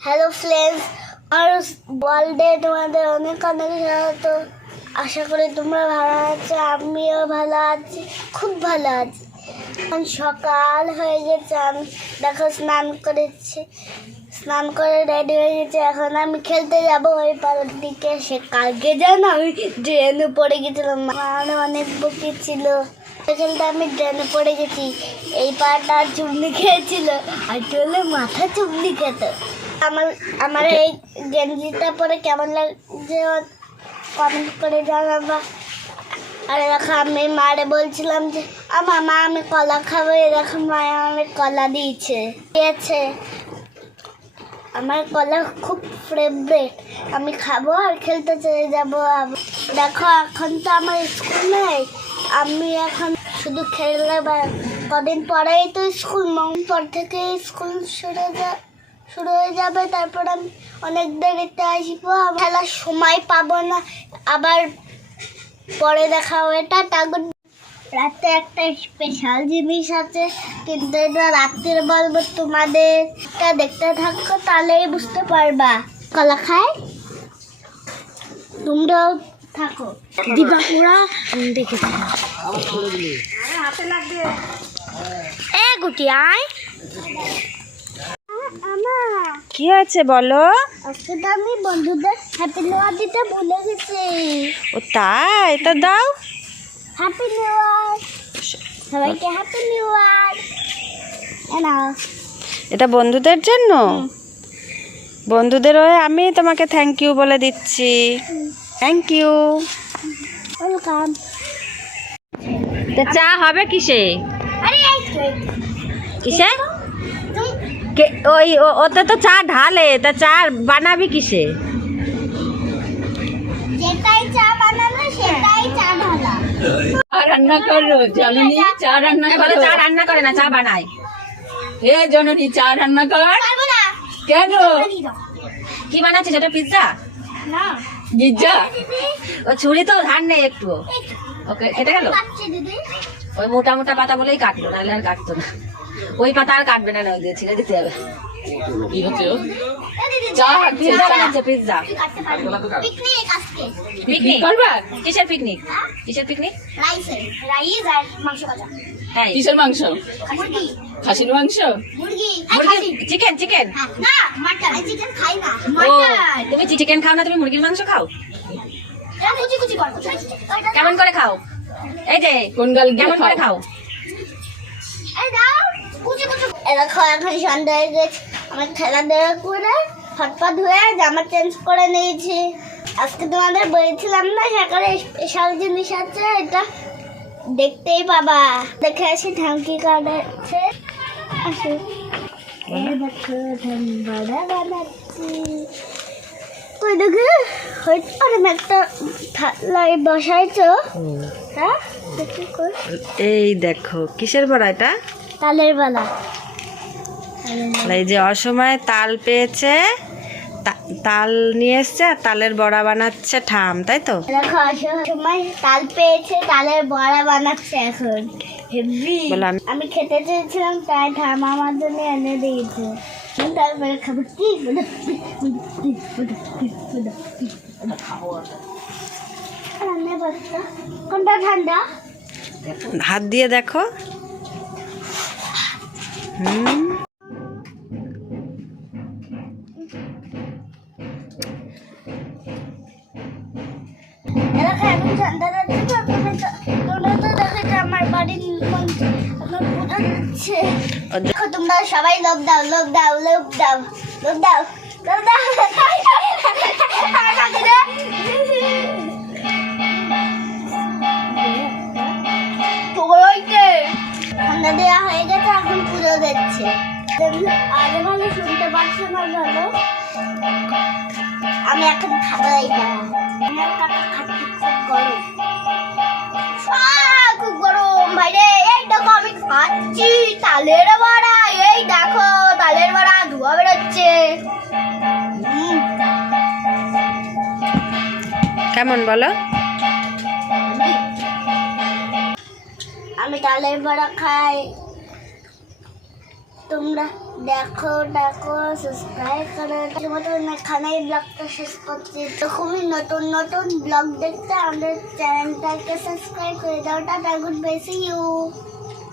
Hello friends আর ওয়ার্ল্ডে তোমাদের অনেক অনেক স্বাগত। আশা করি তোমরা ভালো আছো, আমিও ভালো আছি, খুব ভালো আছি। এখন সকাল হয়ে গেছে, আমি দেখো স্নান করেছি। স্নান করে রেডি হয়ে গেছে, এখন আমি খেলতে যাব ওই পাড়ার দিকে। সে কালকে যেন আমি ড্রেনে পড়ে গেছিলাম। আমার অনেক বকি ছিল। খেলতে আমি ড্রেনে পড়ে গেছি। এই পাটা চুমনি খেয়েছিল। আর চলে মাথা চুমনি খেত। আমার আমার এই গেঞ্জিটা পরে কেমন লাগছে কমেন্ট করে জানাবা। আর দেখো আমি মারে বলছিলাম যে আমার মা আমি কলা খাব। এরকম মায়ে আমি কলা দিয়েছে। দিয়েছে। আমার কলা খুব ফেভারেট আমি খাব আর খেলতে চলে যাব দেখো এখন তো আমার স্কুল নেই। আমি এখন শুধু খেললে বা কদিন পরেই তো স্কুল মন পর থেকে স্কুল শুরু যা- শুরু হয়ে যাবে তারপর আমি অনেক দেরিতে আসব। খেলার সময় পাবো না। আবার পরে দেখা হবে। এটা টাগুন রাতে একটা স্পেশাল জিনিস আছে কিন্তু এটা রাত্রির বলব তোমাদের। এটা দেখতে থাকো তাহলেই বুঝতে পারবা। কলা খায়? তোমরাও থাকো। দিবাপুরা দেখে থাকো এ গুটি আয়। কি হয়েছে বলো? আজকে তো আমি বন্ধুদের হ্যাপি দিতে ভুলে গেছি। ও তাই? তা দাও। হ্যাপি নিউ ইয়ার সবাইকে হ্যাপি নিউ এটা বন্ধুদের জন্য? বন্ধুদের হয়ে আমি তোমাকে থ্যাংক ইউ বলে দিচ্ছি। থ্যাংক ইউ ওয়েলকাম তা চা হবে কিসে। কিসে? ওই ও- ওতে তো চা ঢালে তা চা বানাবি কিসে? রান্না করো জননী চা রান্না করো চা রান্না করে না চা বানায়। হে জননী চা রান্না কর। কেন? কি বানাচ্ছিস এটা পিৎজা? না। গিজ্জা? ও ছুরি তো ধার নেই একটু। ওকে কেটে গেল? ওই মোটা মোটা পাতা বলেই কাটলো নাহলে আর কাটতো না। ওই পাতা আর কাটবে না না ওই দিয়ে ছিঁড়ে দিতে হবে। কি হচ্ছে পিৎজা বানাচ্ছে পিৎজা পিকনিক আজকে। পিকনিক করবা? কিসের পিকনিক কিসের পিকনিক রাইসের রাইস আর মাংস ভাজা। তাই কিসের মাংস? মুরগি। খাসির মাংস? মুরগি। মুরগি চিকেন চিকেন হ্যাঁ, না মাটন চিকেন খাই না। ও মাটন তুমি চিকেন খাও না তুমি মুরগির মাংস খাও? কুচি কুচি করব কেমন করে খাও? এই যে কোন গাল কেমন করে খাও? এই দাও। দেখো এখন সন্ধ্যা হয়ে গেছে। আমার খেলাধুলা করে ফটফট হয়ে জামা চেঞ্জ করে নিয়েছি। আজকে তোমাদের বলেছিলাম না সকালে স্পেশাল জিনিস আছে এটা দেখতেই পাবা। দেখে আসি ঢাঙ্কি কার্ড আছে আসি। এই দেখো হয়তো আমি একটা থালায় বসাইছো। হ্যাঁ এই দেখো কিসের বড়া এটা? তালের বেলা। এই যে অসময়ে তাল পেয়েছে তাল নিয়ে এসছে আর তালের বড়া বানাচ্ছে ঠাম তাই তো? দেখো সময় তাল পেয়েছে তালের বড়া বানাচ্ছে এখন। হেভি। আমি খেতে চেয়েছিলাম তাই ঠাম আমার জন্য এনে দিয়েছে। তারপরে খাব। কি কোনটা ঠান্ডা? হাত দিয়ে দেখো। ও- দেখো তোমরা সবাই লোভ দাও লোভ দাও লোভ দাও লোভ দাও লোভ দাও। দেওয়া দিচ্ছে আগে ভালো শুনতে পাচ্ছ না ভালো। আমি এখন খাব এইটা আমার কাকা খাচ্ছি খুব গরম। খুব গরম বাইরে। এই দেখো আমি খাচ্ছি। তালের বড়া। এই দেখো তালের বড়া ধোয়া বেরোচ্ছে। কেমন বলো? আমি তালের বড়া খাই। তোমরা দেখো দেখো সাবস্ক্রাইব করো। তোমাদের এখানেই ব্লগটা শেষ করছি। তখনই নতুন নতুন ব্লগ দেখতে আমাদের চ্যানেলটাকে সাবস্ক্রাইব করে দাও। Tata good bye see you